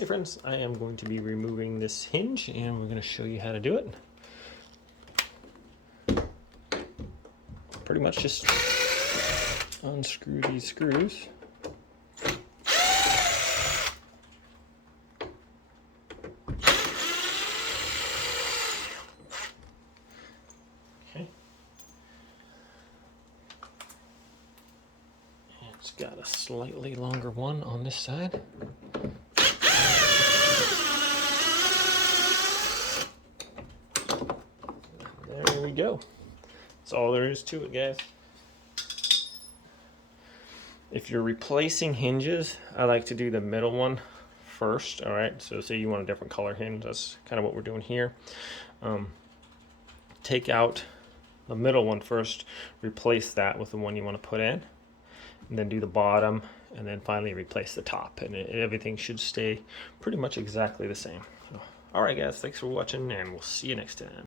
Hey friends, I am going to be removing this hinge and we're going to show you how to do it. Pretty much just unscrew these screws. Okay. It's got a slightly longer one on this side. There we go. That's all there is to it, guys. If you're replacing hinges, I like to do the middle one first. All right, so say you want a different color hinge, that's kind of what we're doing here. Take out the middle one first, replace that with the one you want to put in, and then do the bottom, and then finally replace the top, and everything should stay pretty much exactly the same. So, all right guys, thanks for watching, and we'll see you next time.